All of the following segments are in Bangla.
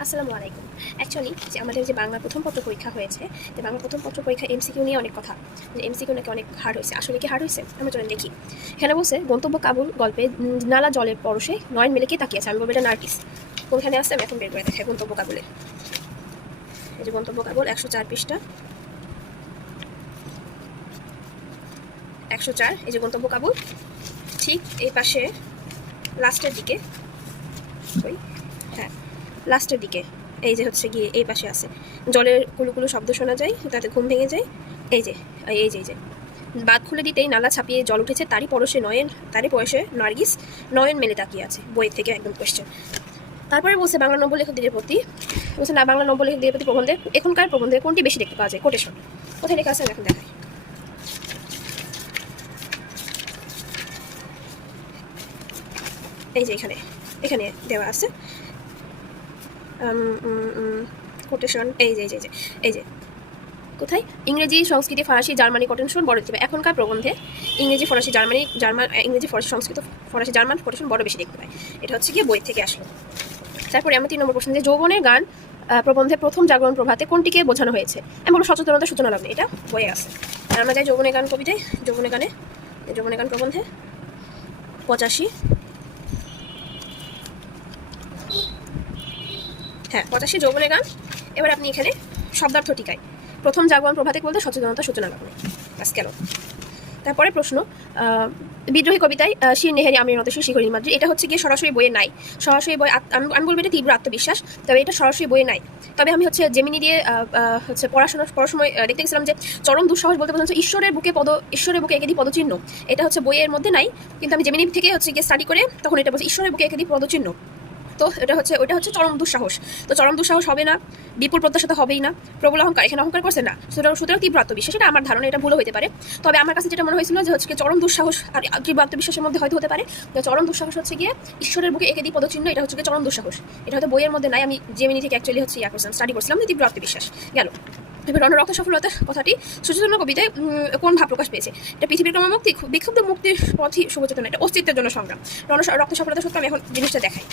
আসসালামু আলাইকুম। অ্যাকচুয়ালি যে আমাদের যে বাংলা প্রথম পত্র পরীক্ষা হয়েছে, তো বাংলা প্রথম পত্র পরীক্ষা এমসিকিউ নিয়ে অনেক কথা, যে এমসিকিউ নাকি অনেক হার্ড হয়েছে। আসলে কি হার্ড হয়েছে? আমরা চলেন দেখি। এখানে বলছে গন্তব্য কাবুল গল্পে নালা জলের পরশে নয়ন মেলে কে তাকিয়ে আছে। আমি বলবো এটা নার্গিস। কোনখানে আছে আমি এখন বের করে দেখাই। গন্তব্য কাবুলে, এই যে গন্তব্য কাবুল 104 পৃষ্ঠা, 104। এই যে গন্তব্য কাবুল, ঠিক এই পাশে লাস্টের দিকে, ওই হ্যাঁ লাস্টের দিকে, এই যে হচ্ছে গিয়ে এই পাশে আছে। জলের কুলুকুলু শব্দ শোনা যায়, তাতে ঘুম ভেঙে যায়। এই যে এই যে বাঁধ খুলে দিতেই নালা ছাপিয়ে জল উঠেছে, তারই পরশে নার্গিস নয়ন মেলে তাকিয়ে আছে। বইয়ের থেকে একদম কোয়েশ্চেন। তারপরে বলছে বাংলা নব্য লেখকদের প্রতি, বলছে না বাংলা নব্য লেখকদের প্রতি প্রবন্ধে এখনকার প্রবন্ধে কোনটি বেশি দেখতে পাওয়া যায়? কোটেশন। কোথায় লেখা আছে আমি এখন দেখাই। এই যে এখানে এখানে দেওয়া আছে কোটেশন। এই যে কোথায়? ইংরেজি, সংস্কৃতি, ফরাসি, জার্মানি কোটেশন বড় দেখতে পাই। এখনকার প্রবন্ধে ইংরেজি, ফরাসি, ইংরেজি, ফরাসি, সংস্কৃত, ফরাসি, জার্মান কোটেশন বড় বেশি দেখতে পাই। এটা হচ্ছে গিয়ে বই থেকে আসলো। তারপরে আমার 3 নম্বর প্রশ্ন, যে যৌবনের গান প্রবন্ধে প্রথম জাগরণ প্রভাতে কোনটিকে বোঝানো হয়েছে? আমি বলবো সচেতনতা সূচনা লগ্নে, এটা বইয়ে আছে। আর আমরা যাই যৌবনের গান কবিতায়, যৌবনের গান প্রবন্ধে 85, হ্যাঁ 85 যৌবনের গান। এবার আপনি এখানে শব্দার্থ টিকায় প্রথম জাগরণ প্রভাতে বলতে সচেতনতা সূচনা লগ্নে, ব্যাস গেল। তারপরে প্রশ্ন, বিদ্রোহী কবিতায় শির নেহেরি আমির মতো শিখরি মাদ্রি, এটা হচ্ছে গিয়ে সরাসরি বইয়ে নাই। সরাসরি বই আমি বলবো এটা তীব্র আত্মবিশ্বাস, তবে এটা সরাসরি বইয়ে নাই। তবে আমি হচ্ছে জেমিনি দিয়ে হচ্ছে পড়ার সময় দেখতে গেছিলাম যে চরম দুঃসাহস বলতে বোঝাচ্ছে ঈশ্বরের বুকে এঁকে দিই পদচিহ্ন। এটা হচ্ছে বইয়ের মধ্যে নাই, কিন্তু আমি জেমিনি থেকে হচ্ছে গিয়ে স্টাডি করে তখন এটা বলছি ঈশ্বরের বুকে এঁকে দিই পদচিহ্ন। তো ওইটা হচ্ছে চরম দুঃসাহস। তো চরম দুঃসাহস হবে না, বিপুল প্রত্যাশা তো হবেই না। প্রবল অহংকার, এখানে অহংকার করছে না, সুতরাং তীব্র আত্মবিশ্বাস। এটা আমার ধারণা, এটা ভুলও হতে পারে। তবে আমার কাছে যেটা মনে হয়েছিল যে হচ্ছে চরম দুঃসাহস আর তীব্র আত্মবিশ্বাসের মধ্যে হতে পারে। চরম দুঃসাহস হচ্ছে গিয়ে ঈশ্বরের বুকে এঁকে দিই পদচিহ্ন, এটা হচ্ছে গিয়ে চরম দুঃসাহস। এটা হয়তো বইয়ের মধ্যে নাই, আমি জেমিনি থেকে অ্যাকচুয়ালি হচ্ছে করছিলাম, স্টাডি করছিলাম যে তীব্র আত্মবিশ্বাস গেল। এবার রক্ত সফলতার কথাটি সচেতন কবিতায় কোন ভাব প্রকাশ পেয়েছে? এটা পৃথিবীর ক্রমমুক্তি, বিক্ষুব্ধ মুক্তির পথই শুভচেতনা, এটা অস্তিত্বের জন্য সংগ্রাম। রক্ত সফলতার সূত্র আমি এখন জিনিসটা দেখাই।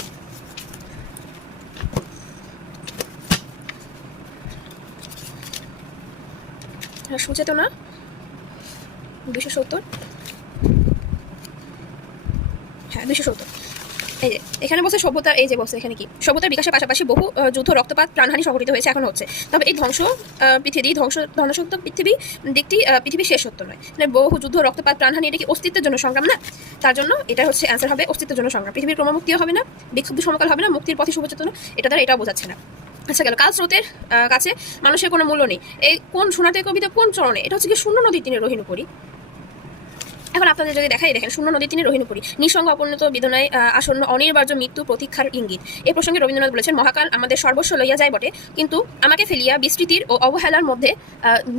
সুচেতনা 270, হ্যাঁ 270। এই যে এখানে বলছে সভ্যতার, এই যে বলছে এখানে কি সভ্যতার বিকাশের পাশাপাশি বহু যুদ্ধ, রক্তপাত, প্রাণহানি সংঘটিত হয়েছে, এখন হচ্ছে। তবে এই ধ্বংসত্ব পৃথিবী দিকটি পৃথিবীর শেষ সত্য নয়। মানে বহু যুদ্ধ, রক্তপাত, প্রাণহানি, এটা কি অস্তিত্বের জন্য সংগ্রাম না? তার জন্য এটা হচ্ছে অ্যান্সার হবে অস্তিত্বের জন্য সংগ্রাম। পৃথিবীর ক্রমমুক্তিও হবে না, বিক্ষুব্ধ সমকাল হবে না, মুক্তির পথে শুভচেতনা, এটা দ্বারা এটাও বোঝাচ্ছে না। আচ্ছা গেল। কাল স্রোতের কাছে মানুষের কোনো মূল্য নেই, এই কোন সোনাতে কবিতা কোন চরণে? এটা হচ্ছে কি শূন্য নদীর তীরে রহিনুপুরী। এখন আপনাদের যদি দেখাই, দেখেন শূন্য নদীর তীরে রহিনুপুরী, নিঃসঙ্গ অপরিণত বেদনায় আসন্ন অনির্বার্য মৃত্যু প্রতীক্ষার ইঙ্গিত। এই প্রসঙ্গে রবীন্দ্রনাথ বলেছেন, মহাকাল আমাদের সর্বস্ব লইয়া যায় বটে, কিন্তু আমাকে ফেলিয়া বিস্তৃতির ও অবহেলার মধ্যে,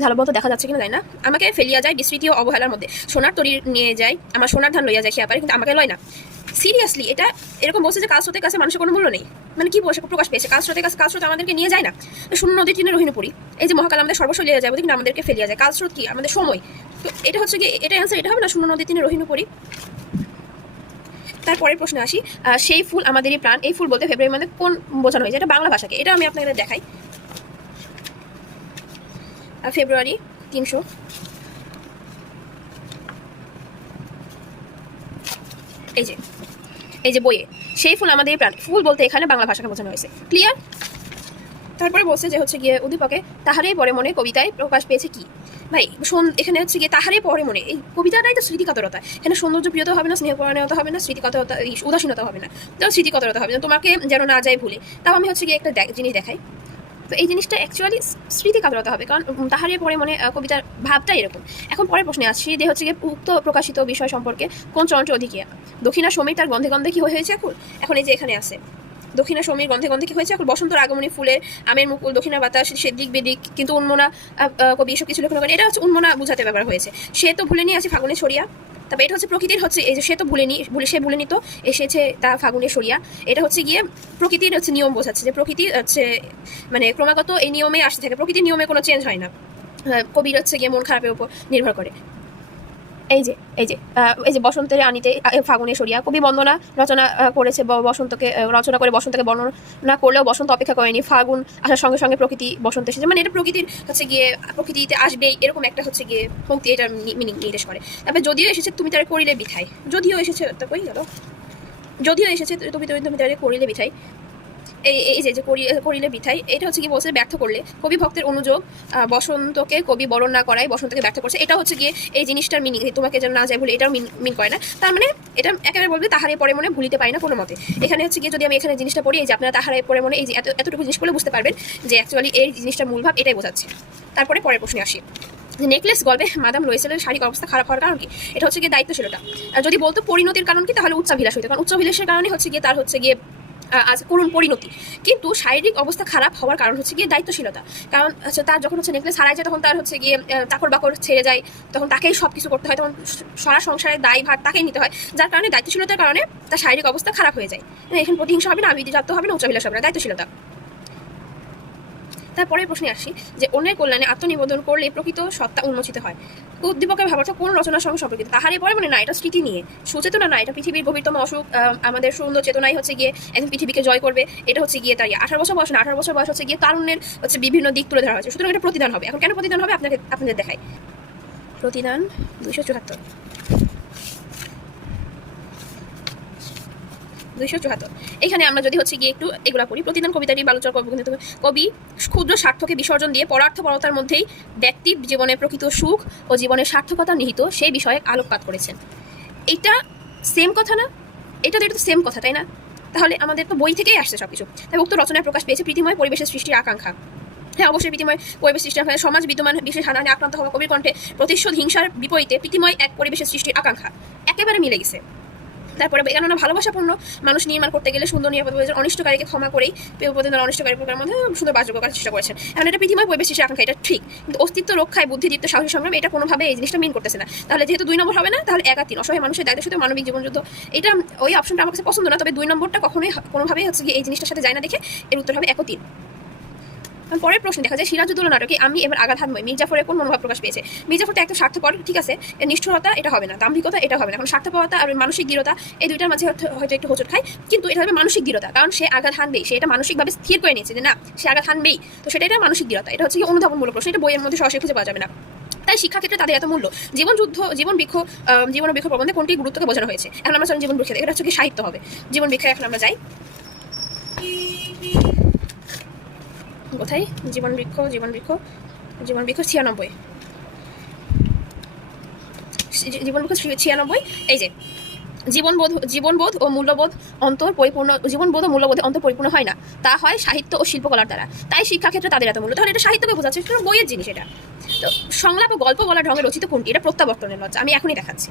ভালো মতো দেখা যাচ্ছে কিনা যায় না, আমাকে ফেলিয়া যায় বিস্তৃতি ও অবহেলার মধ্যে, সোনার তরী নিয়ে যায়, আমার সোনার ধান লইয়া যায় খেয়া পারে, কিন্তু আমাকে লয় না। সিরিয়াসলি এটা এরকম বলছে যে কাল স্রোতের কাছে মানুষের কোনো মূল্য নেই, মানে কি প্রকাশ পেয়েছে? কাল স্রোত আমাদেরকে নিয়ে যায় না। শূন্য নদীর তীরে রহিনুপুরী, এই যে মহাকাল আমাদের সর্বস্ব লিয়ে যায়, কিন্তু আমাদেরকে ফেলিয়া যায়। কাল স্রোত কি আমাদের সময়? তো এটা হচ্ছে কি, এটা অ্যান্সার এটা হবে না, শূন্য নদীর তীরে রহিনুপুরী। তারপরের প্রশ্নে আসি, সেই ফুল আমাদেরই প্রাণ, এই ফুল বলতে ফেব্রুয়ারি মানে কোন বোঝানো হয়েছে? এটা বাংলা ভাষাকে, এটা আমি আপনাদের দেখাই। ফেব্রুয়ারি 300, এই যে বইয়ে সেই ফুল আমাদের প্রাণ, ফুল বলতে এখানে বাংলা ভাষাকে বোঝানো হয়েছে। ক্লিয়ার? তারপরে বলছে যে হচ্ছে গিয়ে উদ্দীপকে তাহারেই পরে মনে কবিতায় প্রকাশ পেয়েছে কি? ভাই এখানে হচ্ছে গিয়ে তাহারেই পরে মনে, এই কবিতাটাই তো স্মৃতিকাতরতা। এখানে সৌন্দর্য প্রিয়তা হবে না, স্নেহপরায়ণতা হবে না, স্মৃতিকাতরতা উদাসীনতা হবে না, তো স্মৃতিকাতরতা হবে না, তোমাকে যেন না যায় ভুলে। তাও আমি হচ্ছে গিয়ে একটা জিনিস দেখাই। তো এই জিনিসটা অ্যাকচুয়ালি স্মৃতিকাতরতা হবে, কারণ তাহারে পরে মনে কবিতার ভাবটা এরকম। এখন পরের প্রশ্নে আসছি, যে হচ্ছে গিয়ে উক্ত প্রকাশিত বিষয় সম্পর্কে কোন চরণটি অধিকিয়া? দক্ষিণা সমীর তার গন্ধে গন্ধে কি হয়েছে এখন এই যে এখানে আছে, দক্ষিণা সমীর গন্ধে গন্ধে কি হয়েছে এখন, বসন্তর আগমনী ফুলের আমের মুকুল, দক্ষিণা বাতাস, সেদিক বেদিক, কিন্তু উন্মনা কবি এসব কিছু লেখনা করেন, এটা হচ্ছে উন্মনা বুঝাতে ব্যবহার হয়েছে। সে তো ভুলে নিয়ে আছে ফাগুনে ছড়িয়া, তবে এটা হচ্ছে প্রকৃতির হচ্ছে এই যে সে তো সে ভুলে নিত এসেছে তা ফাগুনে সরিয়া, এটা হচ্ছে গিয়ে প্রকৃতির হচ্ছে নিয়ম বোঝাচ্ছে, যে প্রকৃতি হচ্ছে মানে ক্রমাগত এই নিয়মে আসতে থাকে, প্রকৃতির নিয়মে কোনো চেঞ্জ হয় না, কবির হচ্ছে গিয়ে মন খারাপের উপর নির্ভর করে। এই যে এই যে এই যে বসন্তের আনিতে ফাগুনে সরিয়া কবি বন্দনা রচনা করেছে, বসন্তকে রচনা করে বসন্তকে বর্ণনা করলেও বসন্ত অপেক্ষা করেনি, ফাগুন আসার সঙ্গে সঙ্গে প্রকৃতি বসন্ত এসেছে, মানে এটা প্রকৃতির হচ্ছে গিয়ে প্রকৃতিতে আসবেই এরকম একটা হচ্ছে গিয়ে পঙ্ক্তি এটা মিনিং নির্দেশ করে। তারপরে যদিও এসেছে তুমি তারা করিলে বিথাই, যদিও এসেছে তো কই গেল, যদিও এসেছে তুমি তারা করিলে বিথাই, এই যে করিলে বিথাই, এটা হচ্ছে কি বলছে ব্যর্থ করলে, কবি ভক্তের অনুযোগ বসন্তকে কবি বরণ না করায় বসন্তকে ব্যর্থ করছে, এটা হচ্ছে গিয়ে এই জিনিসটার মিনিং তোমাকে যেন না যায় ভুলে, এটাও মিন করে না। তার মানে এটা একেবারে বলবে তাহারে পরে মনে ভুলিতে পারি না কোনো মতে। এখানে হচ্ছে গিয়ে যদি আমি এখানে জিনিসটা পড়ি, এই যে আপনারা তাহারে পরে মনে এই যে এতটুকু জিনিস পড়লে বুঝতে পারবেন যে অ্যাকচুয়ালি এই জিনিসটার মূল ভাব এটাই বোঝাচ্ছে। তারপরে পরের প্রশ্নে আসি, নেকলেস গল্পে মাদাম লোয়েসেলের শারীরিক অবস্থা খারাপ হওয়ার কারণ কি? এটা হচ্ছে গিয়ে দায়িত্বশীলতা। যদি বলতো পরিণতির কারণ কি, তাহলে উচ্চাভিলাষ হইতো, কারণ উচ্চাভিলাষের কারণে হচ্ছে গিয়ে তার হচ্ছে গিয়ে আজ করুণ পরিণতি, কিন্তু শারীরিক অবস্থা খারাপ হওয়ার কারণ হচ্ছে গিয়ে দায়িত্বশীলতা। কারণ হচ্ছে তার যখন হচ্ছে নেকলেস হারায় যায় তখন তার হচ্ছে গিয়ে চাকর বাকর ছেড়ে যায়, তখন তাকেই সব কিছু করতে হয়, তখন সারা সংসারের দায় ভার তাকেই নিতে হয়, যার কারণে দায়িত্বশীলতার কারণে তার শারীরিক অবস্থা খারাপ হয়ে যায়। এখানে প্রতিহিংসা হবে না, আবির্জাত হবে না, উচ্চাভিলাষ হবে না, দায়িত্বশীলতা। তারপরে প্রশ্নে আসি যে অন্যের কল্যাণে আত্মনিবেদন করলে প্রকৃত সত্তা উন্মোচিত হয়। উদ্দীপকের ভাবার্থ কোন রচনার সঙ্গে সম্পর্কিত? তাহারে পরে মানে না, এটা স্মৃতি নিয়ে, সুচেতনা না, এটা পৃথিবীর গভীরতম অসুখ, আমাদের সুন্দর চেতনাই হচ্ছে গিয়ে একদিন পৃথিবীকে জয় করবে, এটা হচ্ছে গিয়ে তাই 18 বছর বয়স না, 18 বছর বয়স হচ্ছে গিয়ে তারুণ্যের হচ্ছে বিভিন্ন দিক তুলে ধরা হয়েছে, সুতরাং এটা প্রতিদান হবে। এখন কেন প্রতিদান হবে আপনাদের দেখাই, প্রতিদান 274 এখানে আমরা যদি হচ্ছে গিয়ে একটু এগুলা পড়ি, প্রতিদান কবিতাটি বালুচর কবি ক্ষুদ্র স্বার্থকে বিসর্জন দিয়ে পরার্থপরতার মধ্যেই ব্যক্তির জীবনের প্রকৃত সুখ ও জীবনের সার্থকতা নিহিত সেই বিষয়ে আলোকপাত করেছেন। এইটা সেম কথা না? এটা তো সেম কথা, তাই না? তাহলে আমাদের তো বই থেকেই আসছে সবকিছু। তাই উক্ত রচনায় প্রকাশ পেয়েছে প্রীতিময় পরিবেশের সৃষ্টির আকাঙ্ক্ষা। হ্যাঁ, অবশ্যই প্রীতিময় পরিবেশ সৃষ্টি হয়, সমাজ বিদ্যমান বিশেষ হানাহানি আক্রান্ত হওয়া কবির কণ্ঠে প্রতিশোধ হিংসার বিপরীতে প্রীতিময় এক পরিবেশের সৃষ্টির আকাঙ্ক্ষা একেবারে মিলে গেছে। তারপরে কেননা ভালোবাসাপূর্ণ মানুষ নির্মাণ করতে গেলে সুন্দর নিরাপদ অনিষ্টকারীকে ক্ষমা করেই প্রতিদিন অনিষ্টকারী প্রকারের মধ্যে সুন্দর বাসযোগ্য করার চেষ্টা করেছেন। এখন এটা পৃথিবীর পরিবেশ সৃষ্টির আকাঙ্ক্ষা, এটা ঠিক, কিন্তু অস্তিত্ব রক্ষায় বুদ্ধিদীপ্ত সাহসী সংগ্রাম এটা কোনোভাবে এই জিনিসটা মিন করতেছে না। তাহলে যেহেতু 2 নম্বর হবে না, তাহলে 1 আর 3 অসহায় মানুষের দায়িত্বের সাথে মানবিক জীবনযুদ্ধ, এটা ওই অপশনটা আমার কাছে পছন্দ না। তবে 2 নম্বরটা কখনোই কোনোভাবেই হচ্ছে গিয়ে এই জিনিসটার সাথে যায় না, দেখে এর উত্তর হবে 1 ও 3। পরের প্রশ্ন দেখা যায় সিরাজউদ্দৌলা নাটকে আমি এবার আঘাতহানময় মির্জাফরের কোন মনোভাব প্রকাশ পেয়েছে? মির্জাফর তো একটা স্বার্থপর, ঠিক আছে, নিষ্ঠুরতা এটা হবে না, দাম্ভিকতা এটা হবে না, এখন স্বার্থপরতা আর মানসিক দৃঢ়তা এই দুইটার মাঝে হয়তো একটু হোঁচট খায়, কিন্তু এটা হবে মানসিক দৃঢ়তা, কারণ সে আঘাত হানবেই, সে এটা মানসিকভাবে স্থির করে নিয়েছে যে না সে আঘাত হানবেই, তো সেটা এটা মানসিক দৃঢ়তা। এটা হচ্ছে কি অনুধাবনমূলক প্রশ্ন, এটা বইয়ের মধ্যে সরাসরি খুঁজে পাওয়া যাবে না। তাই শিক্ষাক্ষেত্রে তাদের এত মূল্য। জীবন বৃক্ষ প্রবন্ধে কোনটি গুরুত্বকে বোঝানো হয়েছে? এখন আমরা জীবন বৃক্ষ, এটা হচ্ছে কি সাহিত্য হবে। জীবন বৃক্ষে এখন আমরা যাই, কোথায়? জীবন বৃক্ষ 96, জীবন বৃক্ষ 96। এই যে জীবনবোধ ও মূল্যবোধ অন্তর পরিপূর্ণ হয় না, তা হয় সাহিত্য ও শিল্পকলার দ্বারা। তাই শিক্ষাক্ষেত্রে তাদের এত মূল্য। তাহলে এটা সাহিত্যকে বোঝাচ্ছে, এটা বইয়ের জিনিস। এটা তো সংলাপ ও গল্প বলার ঢঙে রচিত কোনটি? এটা প্রত্যাবর্তনের লজ্জা, আমি এখনই দেখাচ্ছি।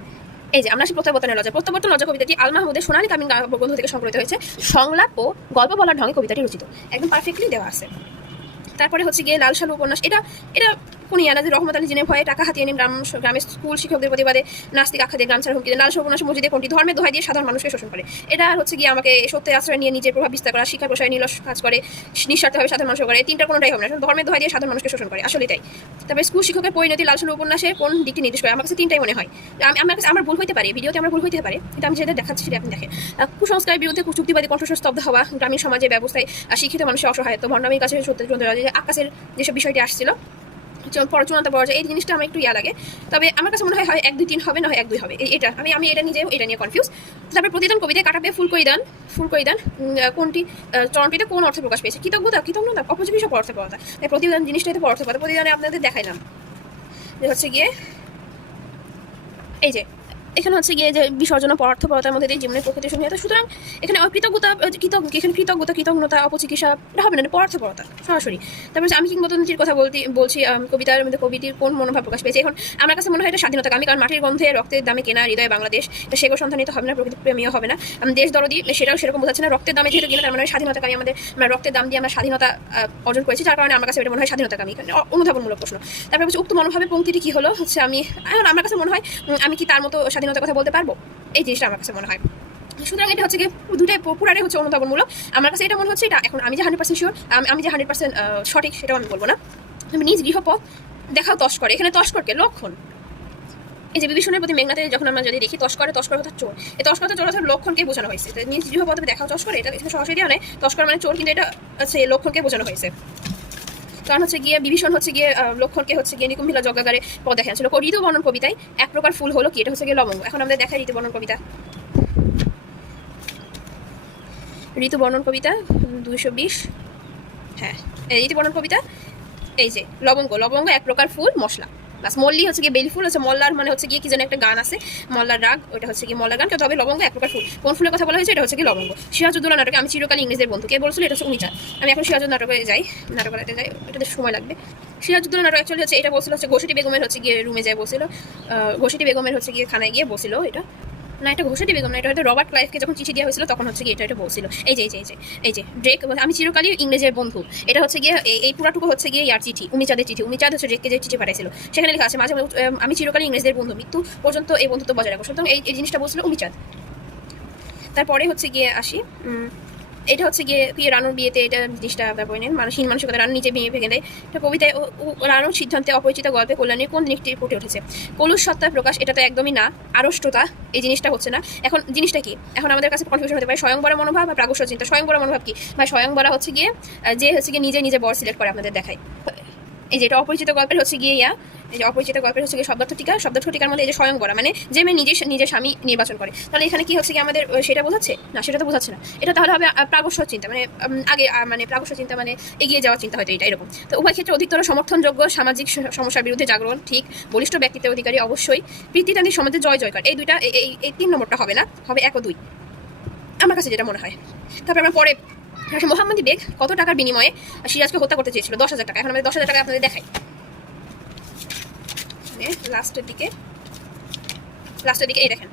এই যে আমরা সেই প্রত্যাবর্তন লজ্জা কবিতাটি আল মাহমুদের সোনালী কামিন গ্রন্থ থেকে সংকলিত হয়েছে। সংলাপ ও গল্প বলার ঢঙে কবিতাটি রচিত, একদম পারফেক্টলি দেওয়া আছে। তারপরে হচ্ছে গিয়ে লাল সালু উপন্যাস, এটা কোন ইয়ানাদের রহমত আলী জিনের ভয়ে টাকা হাতিয়ে নিন গ্রামের স্কুল শিক্ষকদের প্রতিবাদে নাস্তিক আখ্যা দিয়ে গ্রাম ছাড়া হুমকি দেন। লাল সালু উপন্যাসে মসজিদে কোনটি? ধর্মের দোহাই দিয়ে সাধারণ মানুষকে শোষণ করে। এটা হচ্ছে গিয়ে আমাকে সত্যের আশ্রয় নিয়ে নিজের প্রভাব বিস্তার করা, শিক্ষা প্রসারে নিলস কাজ করে, নিঃস্বার্থভাবে সাধারণ মানুষ করে, তিনটা কোনোটাই হবে না, ধর্মের দোহাই দিয়ে সাধারণ মানুষকে শোষণ করে, আসলে তাই। তারপরে স্কুল শিক্ষকের পরিণতি লাল সালু উপন্যাসের কোন দিকটি নির্দেশ করে? আমার কাছে তিনটাই মনে হয়। আমার ভুল হইতে পারে, ভিডিওতে আমার ভুল হইতে পারে, কিন্তু আমি যেটা দেখাচ্ছি সেটা আপনি দেখেন। কুসংস্কারের বিরুদ্ধে কুচুক্তিবাদী কণ্ঠস্বর স্তব্ধ হওয়া, গ্রামীণ সমাজের ব্যবস্থায় শিক্ষিত মানুষের অসহায়ত্ব, ভণ্ডামির কাছে সত্যের আকাশের যেসব বিষয়টি আসছিল চূড়ান্ত পর্যায়ে, এই জিনিসটা আমার একটু লাগে। তবে আমার কাছে মনে হয় 1, 2, 3 হবে না, হয় 1, 2 হবে। এটা আমি এটা নিয়ে কনফিউজ। তারপরে প্রতিদান কবিতায় কাটাবে ফুল কইদান কোনটি চরণটিতে কোন অর্থে প্রকাশ পেয়েছে? কৃতজ্ঞতা অপযোগী সব অর্থে পাওয়া। প্রতিদান জিনিসটাই তো অর্থ পাওয়া। প্রতিদানে আপনাদের দেখাইলাম যে হচ্ছে গিয়ে এই যে এখানে হচ্ছে গিয়ে যে বিসর্জন পরার্থপরতার মধ্যে দিয়ে জীবনের প্রকৃতি সঙ্গে, সুতরাং এখানে কৃতজ্ঞতা অপচিকিৎসা এটা হবে না, পরার্থপরতা সরাসরি। তারপরে আমি কিংবদন্তির কথা বলছি কবিতার মধ্যে কবিটির কোন মনোভাব প্রকাশ পেয়েছে? এখন আমার কাছে মনে হয় এটা স্বাধীনতা কামী, কারণ মাটির গন্ধে রক্তের দামে কেনা হৃদয় বাংলাদেশ, এটা সেগো সন্ধানিত হবে না, প্রকৃতি প্রেমীয় হবে না, দেশ দরদি সেটাও সেরকম বোঝাচ্ছে না। রক্তের দামে যেহেতু কিনা, তার মানে স্বাধীনতা কামী, আমরা রক্তের দাম দিয়ে আমরা স্বাধীনতা অর্জন করেছি, যার কারণে আমার কাছে এটা মনে হয় স্বাধীনতা কামী, অনুধাবনমূলক প্রশ্ন। তারপরে হচ্ছে উক্ত মনোভাবের পঙ্ক্তিটি কি হলো? হচ্ছে আমার কাছে মনে হয় আমি কি তার মতো স্বাধীনতার কথা বলতে পারবো? এই জিনিসটা আমার কাছে মনে হয়। সুতরাং এটা হচ্ছে গিয়ে দুটাই পুরাটাই হচ্ছে অনুধাবনমূলক। আমার কাছে এটা মনে হচ্ছে, এটা এখন আমি যে 100% শিওর, আমি যে 100% সঠিক সেটাও আমি বলবো না। তুমি নিজ গৃহপথ দেখাও তস্কর, এখানে তস্করকে লক্ষণ এই যে বিভীষণের প্রতি মেঘনাথে যখন আমরা যদি দেখি তস্কর অর্থাৎ চোর, এই তস্কর চোর অর্থাৎ লক্ষণকে বোঝানো হয়েছে। নিজ জিহ্বা পদে দেখাও তস্কর, এটা এখানে সরাসরি দেওয়া নেই তস্কর মানে চোর, কিন্তু এটা হচ্ছে লক্ষণকে বোঝানো হয়েছে। কারণ হচ্ছে গিয়ে বিভীষণ হচ্ছে গিয়ে লক্ষণকে হচ্ছে গিয়ে নিকুম্ভিলা যজ্ঞাগারে পদ দেখাচ্ছিল। ঋতুবর্ণন কবিতায় এক প্রকার ফুল হলো কি, এটা হচ্ছে গিয়ে লবঙ্গ। এখন আমাদের দেখাই ঋতুবর্ণন কবিতা। ঋতুবর্ণন কবিতা 220, হ্যাঁ এই ঋতুবর্ণন কবিতা। এই যে লবঙ্গ এক প্রকার ফুল মশলা, প্লাস মল্লি হচ্ছে গিয়ে বেলি ফুল, হচ্ছে মল্লার মানে হচ্ছে গিয়ে কি যেন একটা গান আছে মল্লার রাগ, ওইটা হচ্ছে গিয়ে মল্লার গান। তবে লবঙ্গ এক প্রকার ফুল। কোন ফুলের কথা বলা হয়েছে? এটা হচ্ছে কি লবঙ্গ। সিরাজউদ্দৌলা নাটকে আমি চিরকাল ইংরেজদের বন্ধু, কে বলছিল? এটা হচ্ছে উমিচাঁদ। আমি এখন সিরাজউদ্দৌলা নাটকে যাই, নাটকে যাই, এটাতে সময় লাগবে। সিরাজউদ্দৌলা নাটক অ্যাকচুয়ালি হচ্ছে এটা বলছিল হচ্ছে ঘোষেটি বেগমের হচ্ছে গিয়ে রুমে যায় বলছিল, ঘোষেটি বেগমের হচ্ছে গিয়ে খানায় গিয়ে বসছিল। এটা না, এটা ঘোষেটি বেগম না, এটা হয়তো রবার্ট ক্লাইভকে যখন চিঠি দেওয়া হয়েছিল তখন হচ্ছে গিয়ে এটা বলছিল। এই যে ড্রেক আমি চিরকালই ইংরেজের বন্ধু, এটা হচ্ছে গিয়ে এই পুরাটুকু হচ্ছে গিয়ে ইয়ার চিঠি, উমিচাঁদের চিঠি। উমিচাঁদ হচ্ছে ড্রেককে যে চিঠি পাঠাইছিল, সেখানে লেখা আছে মাঝে আমি চিরকালই ইংরেজদের বন্ধু, মৃত্যু পর্যন্ত এই বন্ধুত্ব বজায় রাখবো। সুতরাং এই জিনিসটা বলছিল উমিচাঁদ। তারপরে হচ্ছে গিয়ে আসি, এটা হচ্ছে গিয়ে রানুর বিয়েতে এটা জিনিসটা ব্যাপার নেই, মানুষহীন মানসিকতা রানু নিচে ভেঙে ভেঙে দেয়। এটা কবিতায় রানুর সিদ্ধান্তে অপরিচিত গল্পে কল্যাণীর কোন দিকটি ফুটে উঠেছে? কলুষ সত্তার প্রকাশ, এটা তো একদমই না। আড়ষ্টতা, এই জিনিসটা হচ্ছে না। এখন জিনিসটা কি, এখন আমাদের কাছে কনফিউশন হতে পারে স্বয়ংবরা মনোভাব বা প্রাগস্য চিন্তা। স্বয়ংবরা মনোভাব কি? বা স্বয়ংবরা হচ্ছে গিয়ে যে হচ্ছে গিয়ে নিজে বর সিলেক্ট করে আপনাদের দেখায়। এই যে এটা অপরিচিত গল্পের হচ্ছে গিয়ে এই যে অপরিচিত গল্পের হচ্ছে গিয়ে শব্দার্থ টিকার মধ্যে এই যে স্বয়ংবরা মানে যে মেয়ে নিজের স্বামী নির্বাচন করে, তাহলে এখানে কি হচ্ছে কি আমাদের সেটা বোঝাচ্ছে না? সেটা তো বোঝাচ্ছে না। এটা তাহলে হবে প্রাগস্য চিন্তা, মানে আগে মানে প্রাগস্য চিন্তা মানে এগিয়ে যাওয়ার চিন্তা, হয়তো এটা এরকম। তো উভয় ক্ষেত্রে অধিকতর সমর্থনযোগ্য সামাজিক সমস্যার বিরুদ্ধে জাগরণ, ঠিক। বলিষ্ঠ ব্যক্তিত্বের অধিকারী, অবশ্যই। প্রীতিতান্ত্রিক সমাজে জয়কার, এই দুইটা এই 3 নম্বরটা হবে না, হবে 1 ও 2 আমার কাছে যেটা মনে হয়। তারপর আমরা পরে মোহাম্মদী বেগ কত টাকার বিনিময়ে সিরাজকে হত্যা করতে চেয়েছিল? 10,000 টাকা। এখন আমাদের 10,000 টাকা আপনাদের দেখাই। লাস্টের দিকে এই দেখেন,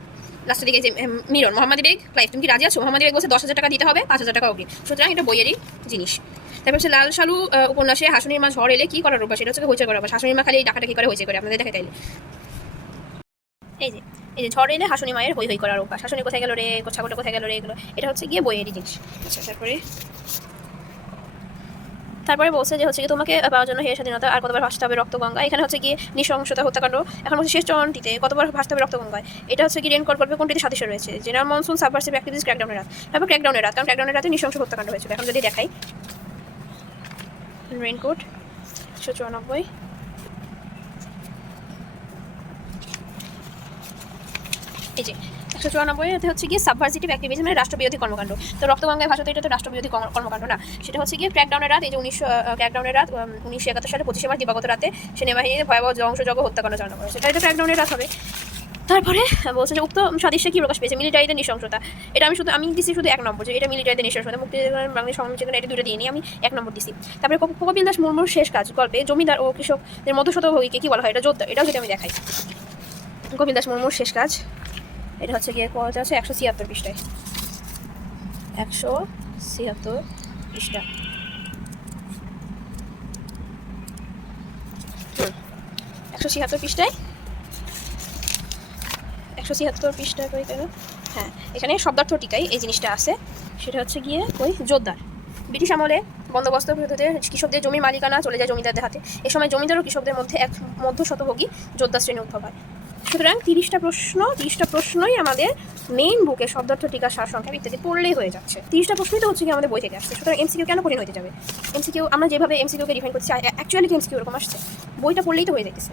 লাস্টের দিকে যে মিরন, মোহাম্মদী বেগ ক্লাইভ, তুমি কি রাজি আছো? মোহাম্মদী বেগ বলছে 10,000 টাকা দিতে হবে, 5,000 টাকা অগ্রিম। সুতরাং এটা বইয়েরই জিনিস। তারপর হচ্ছে লাল সালু উপন্যাসে হাসুনির মা ঝড় এলে কি করার অভ্যাস? এটা হচ্ছে হইচই করার অভ্যাস। হাসুনির মা খালি ডাকাটাকি করে হইচই করে, আপনাদের দেখাই তাইলে। এই যে ঝড় এলে হাসুনি মায়ের হই করার অভ্যাস। হাসুনি কোথায় গেল রে, ছাগলটা কোথায় গেল রে, এগুলো এটা হচ্ছে গিয়ে বইয়েরই জিনিস। আচ্ছা, তারপরে বলছে যে হচ্ছে কি তোমাকে পাওয়ার জন্য হে স্বাধীনতা আর কতবার ভাসতে হবে রক্তগঙ্গা। এখানে হচ্ছে কি নৃশংসতা হত্যাকাণ্ড। এখন হচ্ছে শেষ চরণটিতে কতবার ভাসতে হবে রক্তগঙ্গায়, এটা হচ্ছে কি রেনকোট গল্পে কোনটিতে সাদৃশ্য রয়েছে? জেনারেল মনসুন, সাবভার্সিভ অ্যাক্টিভিটিস, ক্র্যাকডাউনের রাত। তারপর ক্র্যাকডাউনের রাত, কারণ ক্র্যাকডাউনের রাতে নৃশংস হত্যাকাণ্ড হয়েছিল। এখন যদি দেখাই রেনকোট 194, এই যে 194 হচ্ছে গিয়ে সাবভার্সিটিভ অ্যাক্টিভিজম মানে রাষ্ট্রবিরোধী কর্মকাণ্ড। তো রক্তগঙ্গায় ভাষাতে এটা তো রাষ্ট্রবিরোধী কর্মকাণ্ড না, সেটা হচ্ছে গিয়ে ক্র্যাকডাউনের রাত। এই যে 1971 সালে 25 মার্চ দিবাগত রাতে সেনাবাহিনীর ভয়াবহ ধ্বংসযজ্ঞ হত্যাকাণ্ড চালানো হয়েছে। এটা ক্র্যাকডাউনের রাত হবে। তারপরে বলছে যে উক্ত সাদৃশ্যে কি প্রকাশ পেয়েছে? মিলিটারিদের নৃশংসতা। এটা আমি দিচ্ছি শুধু 1 নম্বর, যে এটা মিলিটারিদের নৃশংসতা। মুক্তিযুদ্ধ বাংলাদেশ সংগ্রামী চেতনা, এটা 2টা দিয়ে নিই, আমি 1 নম্বর দিচ্ছি। তারপরে কপিল দাস মুর্মুর শেষ কাজ গল্পে জমিদার ও কৃষকদের মধ্যশতভোগীকে কি বলা হয়? এটা যোদ্ধা। এটাও যদি আমি দেখাই, কপিল দাস মুর্মুর শেষ কাজ, এটা হচ্ছে গিয়ে কত আছে? 176 পৃষ্ঠায়, 176 পৃষ্ঠা। 176 পৃষ্ঠায়, 176 পৃষ্ঠায় কই কেন? হ্যাঁ, এখানে শব্দার্থ টিকাই এই জিনিসটা আছে, সেটা হচ্ছে গিয়ে ওই জোরদার। ব্রিটিশ আমলে বন্দোবস্ত বিরোধীদের কৃষকদের জমির মালিকানা চলে যায় জমিদারদের হাতে। এ সময় জমিদার ও কৃষকদের মধ্যে এক মধ্যশতভোগী যোদ্ধা শ্রেণী উদ্ভব হয়। সুতরাং 30টা প্রশ্নই আমাদের মেইন বুকে শব্দার্থ টিকা সারসংক্ষেপ ইত্যাদি পড়লেই হয়ে যাচ্ছে। 30টা প্রশ্নই তো হচ্ছে কি আমাদের বই থেকে আসছে। সুতরাং এমসিকিউ কেন কঠিন হতে যাবে? এমসিকিউ আমরা যেভাবে এমসিকিউকে ডিফাইন করছি, অ্যাকচুয়ালি কি এমসিকিউ এরকম আসছে? বইটা পড়লেই তো হয়ে যাইতেছে।